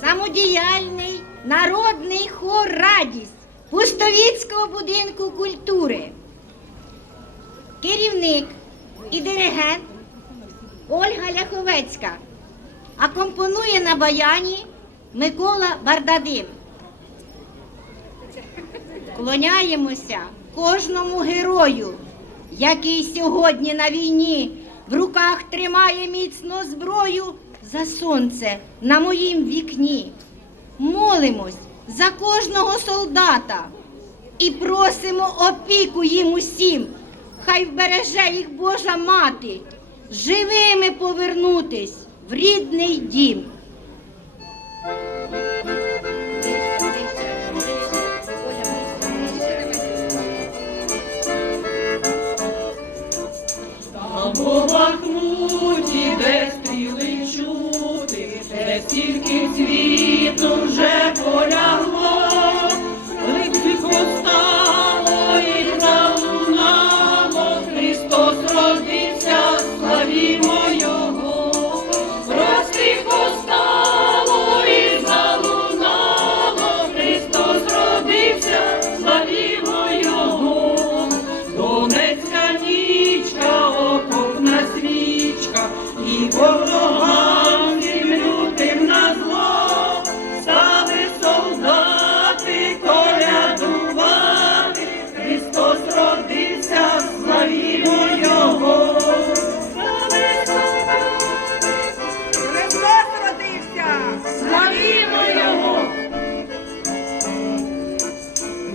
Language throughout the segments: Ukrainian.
Самодіяльний народний хор радість Пустовіцького будинку культури. Керівник і диригент Ольга Ляховецька, а компонує на баяні Микола Бардадим. Клоняємося кожному герою, який сьогодні на війні в руках тримає міцно зброю за сонце на моїм вікні. Молимось за кожного солдата і просимо опіку їм усім. Хай вбереже їх Божа мати, живими повернутись в рідний дім. Бог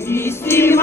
Вісім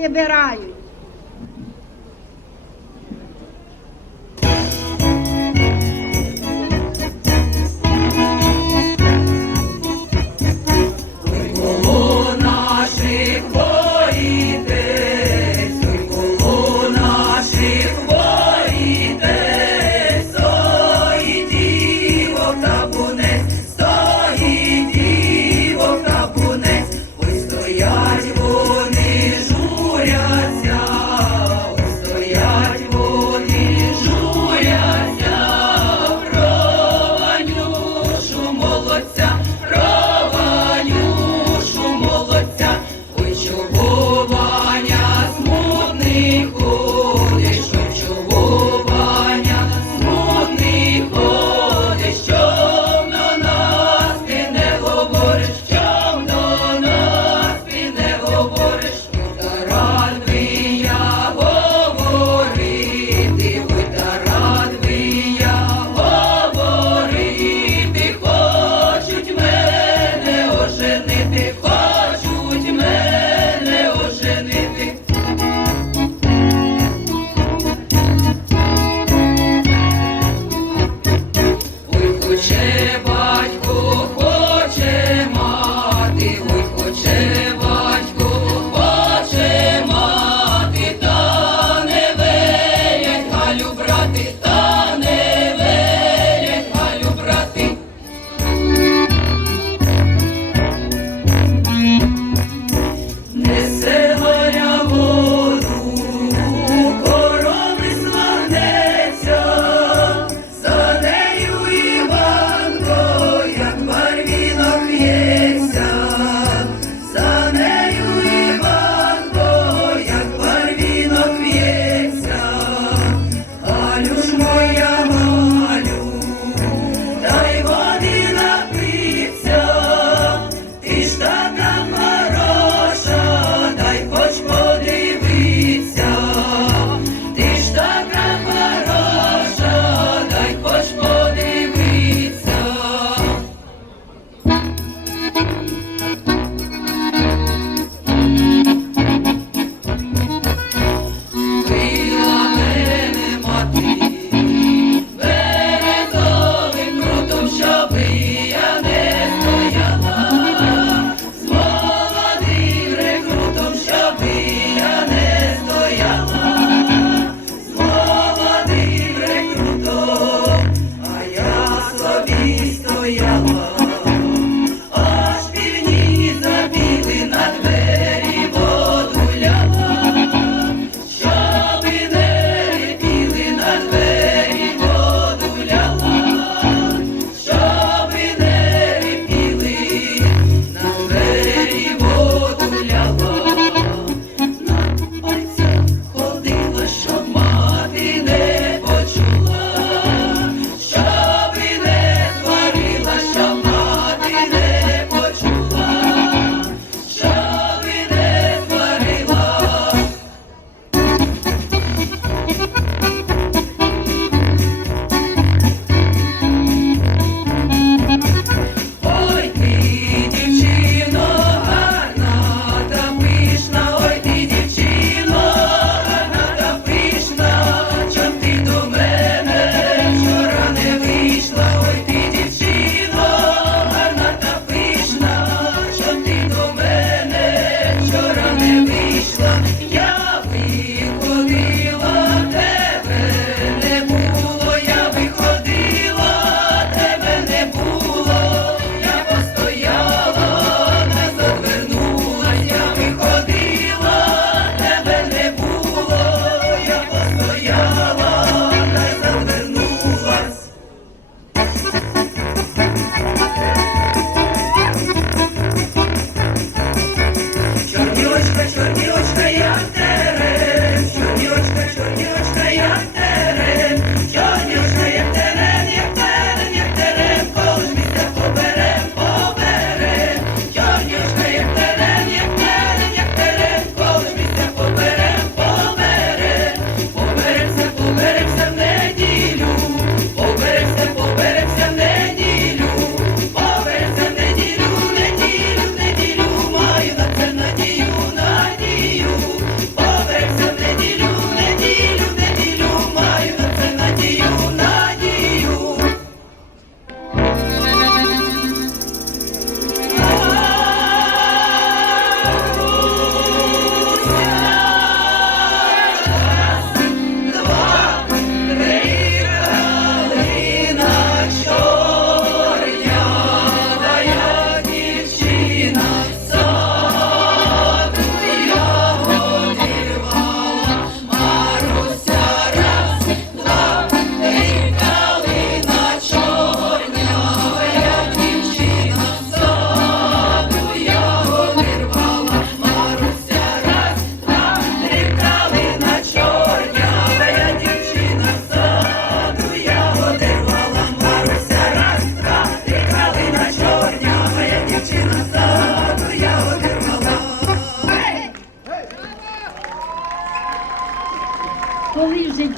вибирають.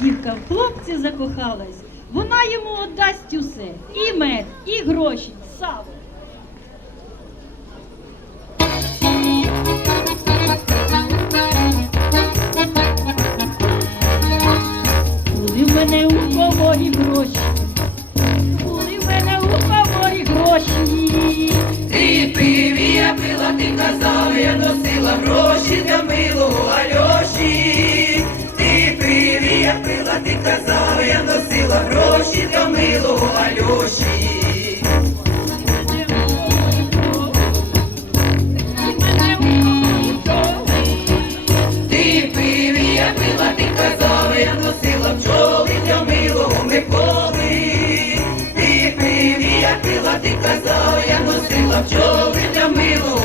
Дівка в хлопця закохалась, вона йому отдасть усе. І мед, і гроші, сало. Були в мене у коморі гроші. Були в мене у коморі гроші. Ти пив, я пила, ти казав, я носила гроші для милого Альоші. Я пила, ти казав, я носила гроші для милого Альоші. Ти пив, пила, ти казав, я носила бджоли для милого Миколи. Ти пив, пила, ти казав, я носила бджоли для милого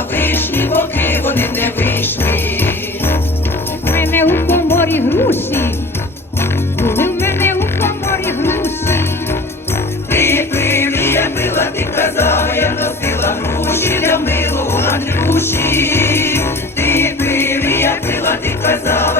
носила вишні, поки вони не вийшли. В мене у коморі груші, були в мене у коморі груші, Ти пив, я пила, ти казала, я носила груші для милого Андрюші. Ти пив, і я пила, ти казав,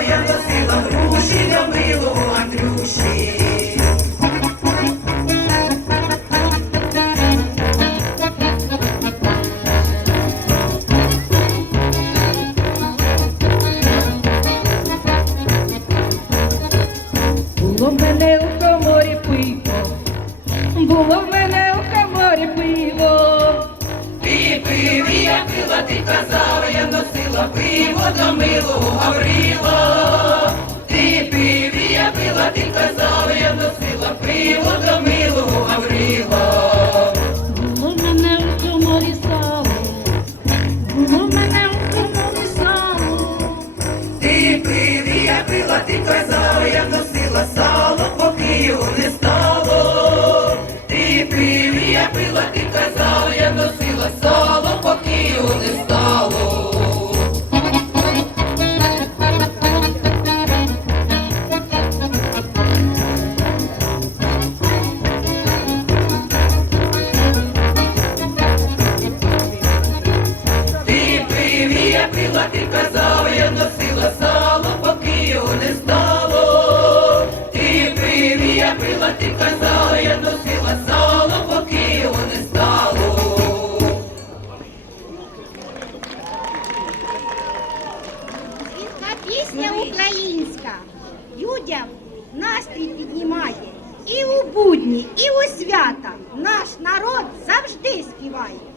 піднімає. І у будні, і у свята наш народ завжди співає.